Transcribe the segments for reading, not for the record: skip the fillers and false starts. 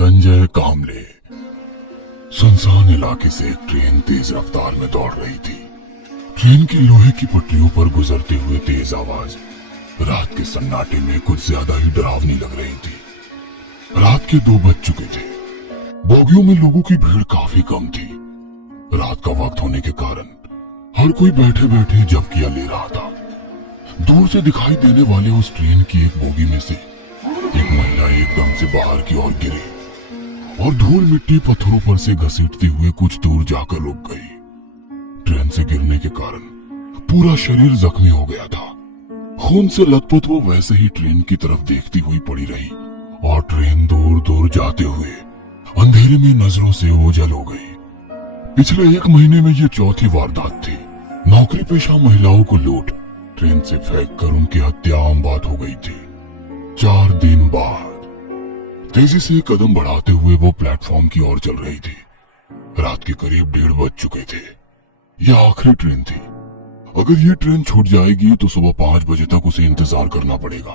संजय कामले। सुनसान इलाके से एक ट्रेन तेज रफ्तार में दौड़ रही थी। ट्रेन की लोहे की पटरियों पर गुजरते हुए तेज आवाज रात के सन्नाटे में कुछ ज्यादा ही डरावनी लग रही थी। रात के 2 बज चुके थे। बोगियों में लोगों की भीड़ काफी कम थी। रात का वक्त होने के कारण हर कोई बैठे बैठे झपकियां ले रहा था। दूर से दिखाई देने वाले उस ट्रेन की एक बोगी में से एक महिला एकदम से बाहर की ओर गिरी और धूल मिट्टी पत्थरों पर से घसीटते हुए कुछ दूर जाकर रुक गई। ट्रेन से गिरने के कारण पूरा शरीर जख्मी हो गया था। खून से लथपथ वो वैसे ही ट्रेन की तरफ देखती हुई पड़ी रही और ट्रेन दूर दूर जाते हुए अंधेरे में नजरों से ओझल हो गई। पिछले 1 महीने में ये चौथी वारदात थी। नौकरी पेशा महिलाओं को लूट ट्रेन से फेंक कर उनकी हत्या आम बात हो गई थी। 4 दिन बाद तेजी से कदम बढ़ाते हुए वो प्लेटफॉर्म की ओर चल रही थी। रात के करीब 1:30 बज चुके थे। यह आखिरी ट्रेन थी। अगर ये ट्रेन छूट जाएगी तो सुबह 5 बजे तक उसे इंतजार करना पड़ेगा।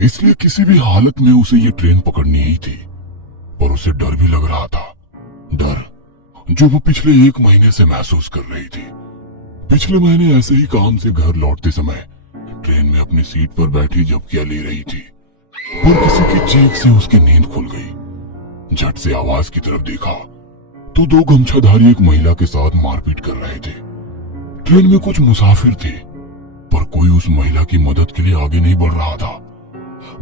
इसलिए किसी भी हालत में उसे ये ट्रेन पकड़नी ही थी। पर उसे डर भी लग रहा था, डर जो वो पिछले 1 महीने से महसूस कर रही थी। पिछले महीने ऐसे ही काम से घर लौटते समय ट्रेन में अपनी सीट पर बैठी झपकियां ले रही थी और किसी की चीख से उसकी नींद खुल गई। झट से आवाज की तरफ देखा तो 2 गमछाधारी एक महिला के साथ मारपीट कर रहे थे। ट्रेन में कुछ मुसाफिर थे पर कोई उस महिला की मदद के लिए आगे नहीं बढ़ रहा था।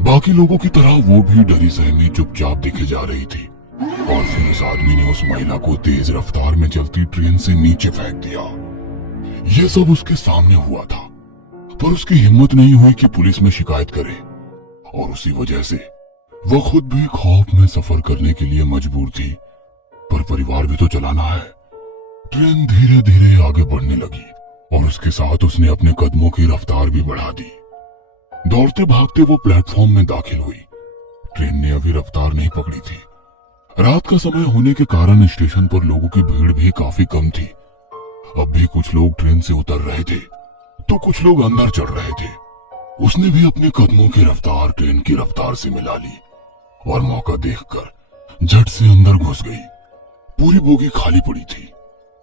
बाकी लोगों की तरह वो भी डरी सहमी चुपचाप दिखे जा रही थी। और फिर उस आदमी ने उस महिला को तेज रफ्तार में चलती ट्रेन से नीचे फेंक दिया। यह सब उसके सामने हुआ था पर उसकी हिम्मत नहीं हुई कि पुलिस में शिकायत करे और उसी वजह से वह खुद भी खौफ में सफर करने के लिए मजबूर थी। पर परिवार भी तो चलाना है। ट्रेन धीरे धीरे आगे बढ़ने लगी और उसके साथ उसने अपने कदमों की रफ्तार भी बढ़ा दी। दौड़ते भागते वो प्लेटफॉर्म में दाखिल हुई। ट्रेन ने अभी रफ्तार नहीं पकड़ी थी। रात का समय होने के कारण स्टेशन पर लोगों की भीड़ भी काफी कम थी। अब भी कुछ लोग ट्रेन से उतर रहे थे तो कुछ लोग अंदर चढ़ रहे थे। उसने भी अपने कदमों की रफ्तार ट्रेन की रफ्तार से मिला ली और मौका देखकर झट से अंदर घुस गई। पूरी बोगी खाली पड़ी थी।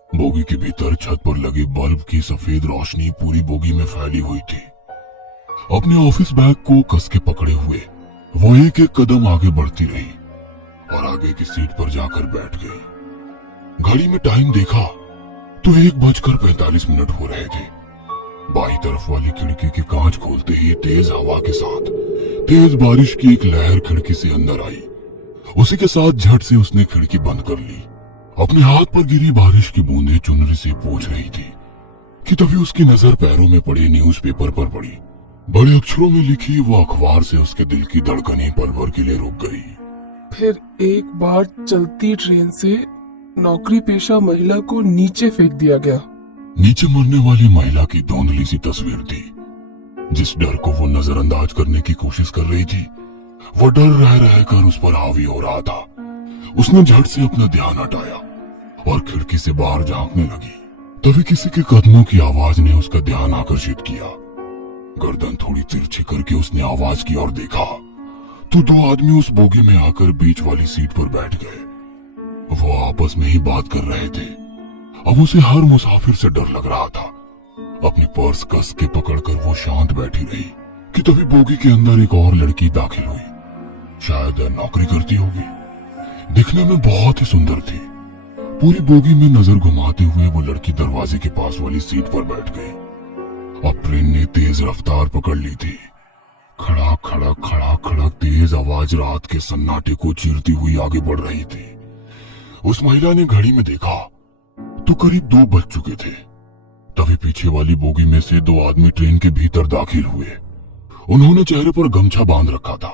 बोगी के भीतर छत पर लगे बल्ब की सफेद रोशनी पूरी बोगी में फैली हुई थी। अपने ऑफिस बैग को कस के पकड़े हुए वो एक एक कदम आगे बढ़ती रही और आगे की सीट पर जाकर बैठ गई। घड़ी में टाइम देखा तो 1:45 हो रहे थे। बाईं तरफ वाली खिड़की के कांच खोलते ही तेज हवा के साथ तेज बारिश की एक लहर खिड़की से अंदर आई। उसी के साथ झट से उसने खिड़की बंद कर ली। अपने हाथ पर गिरी बारिश की बूंदें चुनरी से पोंछ रही थी कि तभी उसकी नजर पैरों में पड़े न्यूज़पेपर पर पड़ी। बड़े अक्षरों में लिखी वो अखबार से उसके दिल की धड़कनें पल भर के लिए रुक गई। फिर एक बार चलती ट्रेन से नौकरी पेशा महिला को नीचे फेंक दिया गया। नीचे मरने वाली महिला की धुंधली सी तस्वीर थी। जिस डर को वो नजरअंदाज करने की कोशिश कर रही थी वो डर रह रहकर उस पर हावी हो रहा था। उसने झट से अपना ध्यान हटाया और खिड़की से बाहर झांकने लगी। तभी किसी के कदमों की आवाज ने उसका ध्यान आकर्षित किया। गर्दन थोड़ी तिरछी करके उसने आवाज की ओर देखा तो 2 आदमी उस बोगी में आकर बीच वाली सीट पर बैठ गए। वो आपस में ही बात कर रहे थे। अब उसे हर मुसाफिर से डर लग रहा था। अपनी पर्स कस के पकड़कर वो शांत बैठी रही कि तभी बोगी के अंदर एक और लड़की दाखिल हुई। शायद नौकरी करती होगी। दिखने में बहुत ही सुंदर थी। पूरी बोगी में नजर घुमाते हुए वो लड़की दरवाजे के पास वाली सीट पर बैठ गई। अब ट्रेन ने तेज रफ्तार पकड़ ली थी। खड़ाक खड़क खड़ाक खड़क तेज आवाज रात के सन्नाटे को चीरती हुई आगे बढ़ रही थी। उस महिला ने घड़ी में देखा तो करीब 2 बज चुके थे। तभी पीछे वाली बोगी में से 2 आदमी ट्रेन के भीतर दाखिल हुए। उन्होंने चेहरे पर गमछा बांध रखा था।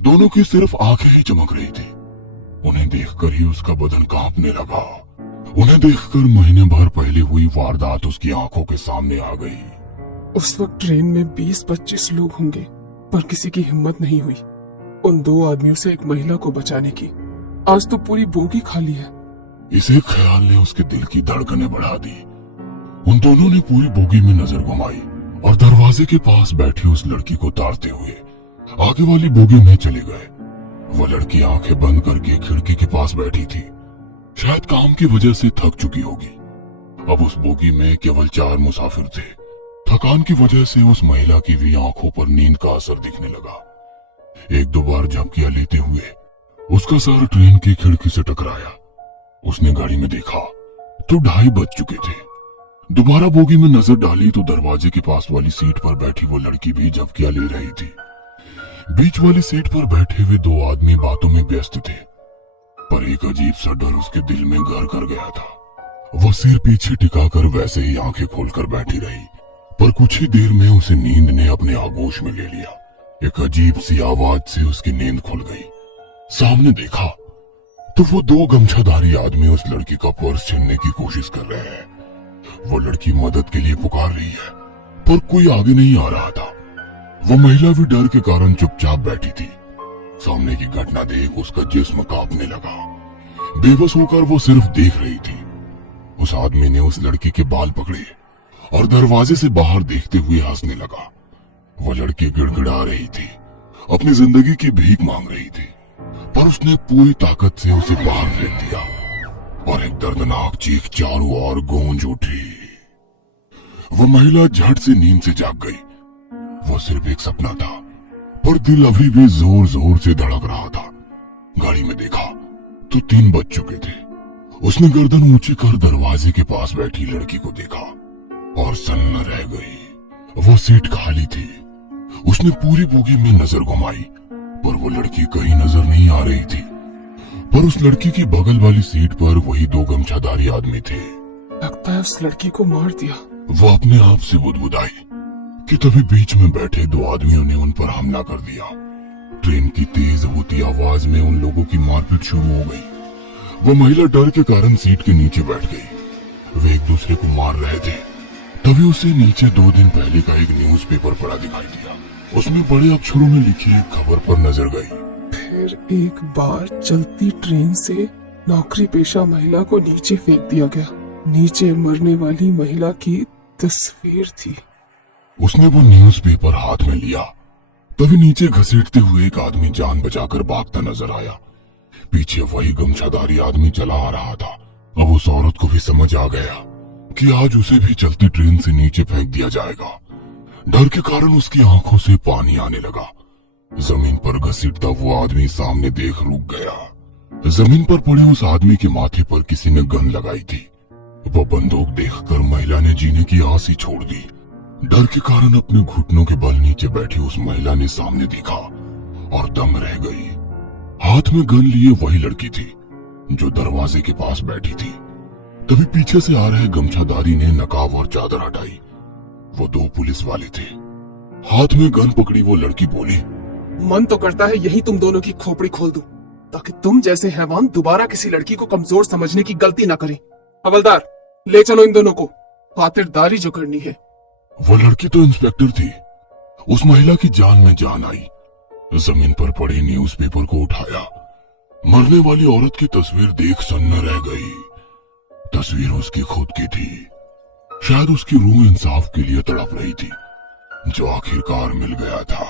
दोनों की सिर्फ आंखें ही चमक रही थी। उन्हें देखकर ही उसका बदन कांपने लगा। उन्हें देखकर महीने भर पहले हुई वारदात उसकी आंखों के सामने आ गई। उस वक्त ट्रेन में 20-25 लोग होंगे पर किसी की हिम्मत नहीं हुई उन 2 आदमियों से एक महिला को बचाने की। आज तो पूरी बोगी खाली है। इस एक ख्याल ने उसके दिल की धड़कनें बढ़ा दी। उन दोनों ने पूरी बोगी में नजर घुमाई और दरवाजे के पास बैठी उस लड़की को ताड़ते हुए आगे वाली बोगी में चले गए। वह लड़की आंखें बंद करके खिड़की के पास बैठी थी। शायद काम की वजह से थक चुकी होगी। अब उस बोगी में केवल 4 मुसाफिर थे। थकान की वजह से उस महिला की भी आंखों पर नींद का असर दिखने लगा। 1-2 बार झपकियां लेते हुए उसका सर ट्रेन की खिड़की से टकराया। उसने घड़ी में देखा तो 2:30 बज चुके थे। दोबारा बोगी में नजर डाली तो दरवाजे के पास वाली सीट पर बैठी वो लड़की भी झपकियां ले रही थी। बीच वाली सीट पर बैठे हुए 2 आदमी बातों में व्यस्त थे, पर एक अजीब सा डर उसके दिल में घर कर गया था। वह सिर पीछे टिकाकर वैसे ही आंखें खोलकर बैठी रही, पर कुछ ही देर में उसे नींद ने अपने आगोश में ले लिया। एक अजीब सी आवाज से उसकी नींद खुल गई। सामने देखा तो वो 2 गमछाधारी आदमी उस लड़की का पर्स छीनने की कोशिश कर रहे हैं। वो लड़की मदद के लिए पुकार रही है, पर कोई आगे नहीं आ रहा था। वो महिला भी डर के कारण चुपचाप बैठी थी। सामने की घटना देख उसका जिस्म कांपने लगा। बेबस होकर वो सिर्फ देख रही थी। उस आदमी ने उस लड़की के बाल पकड़े और दरवाजे से बाहर देखते हुए हंसने लगा। वो लड़की गिड़गिड़ा रही थी, अपनी जिंदगी की भीख मांग रही थी, पर उसने पूरी ताकत से उसे बाहर फेंक दिया और एक दर्दनाक चीख चारों ओर गूंज उठी। वह महिला झट से नींद से जाग गई। वो सिर्फ एक सपना था, पर दिल अभी भी जोर जोर से धड़क रहा था। गाड़ी में देखा तो 3 बज चुके थे। उसने गर्दन ऊंची कर दरवाजे के पास बैठी लड़की को देखा और सन्न रह गई। वो सीट खाली थी। उसने पूरी बोगी में नजर घुमाई, पर वो लड़की कहीं नजर नहीं आ रही थी। पर उस लड़की की बगल वाली सीट पर वही 2 गमछाधारी आदमी थे। लगता है उस लड़की को मार दिया। वो अपने आप से बुदबुदाई कि तभी बीच में बैठे 2 आदमियों ने उन पर हमला कर दिया। ट्रेन की तेज होती आवाज में उन लोगों की मारपीट शुरू हो गई। वो महिला डर के कारण सीट के नीचे बैठ गई। वे एक दूसरे को मार रहे थे। तभी उसे नीचे 2 दिन पहले का एक न्यूज़पेपर पड़ा दिखाई दिया। उसमें बड़े अक्षरों में लिखी एक खबर पर नजर गई। फिर एक बार चलती ट्रेन से नौकरी पेशा महिला को नीचे फेंक दिया गया। नीचे मरने वाली महिला की तस्वीर थी। उसने वो न्यूज़पेपर हाथ में लिया। तभी नीचे घसीटते हुए एक आदमी जान बचाकर भागता नजर आया। पीछे वही गमछाधारी आदमी चला आ रहा था। अब उस औरत को भी समझ आ गया कि आज उसे भी चलती ट्रेन से नीचे फेंक दिया जाएगा। डर के कारण उसकी आंखों से पानी आने लगा। जमीन पर घसीटता वो आदमी सामने देख रुक गया। जमीन पर पड़े उस आदमी के माथे पर किसी ने गन लगाई थी। वह बंदूक देखकर महिला ने जीने की आस ही छोड़ दी। डर के कारण अपने घुटनों के बल नीचे बैठी उस महिला ने सामने देखा और दंग रह गई। हाथ में गन लिए वही लड़की थी जो दरवाजे के पास बैठी थी। तभी पीछे से आ रहे गमछाधारी ने नकाब और चादर हटाई। वो 2 पुलिस वाले थे। हाथ में गन पकड़ी वो लड़की बोली, मन तो करता है यही तुम दोनों की खोपड़ी खोल दूं, ताकि तुम जैसे हैवान दोबारा किसी लड़की को कमजोर समझने की गलती ना करें। हवलदार, ले चलो इन दोनों को, खातिरदारी जो करनी है। वो लड़की तो इंस्पेक्टर थी। उस महिला की जान में जान आई। जमीन पर पड़े न्यूज़पेपर को उठाया। मरने वाली औरत की तस्वीर देख सन्न रह गई। तस्वीर उसकी खुद की थी। शायद उसकी रूह इंसाफ के लिए तड़प रही थी, जो आखिरकार मिल गया था।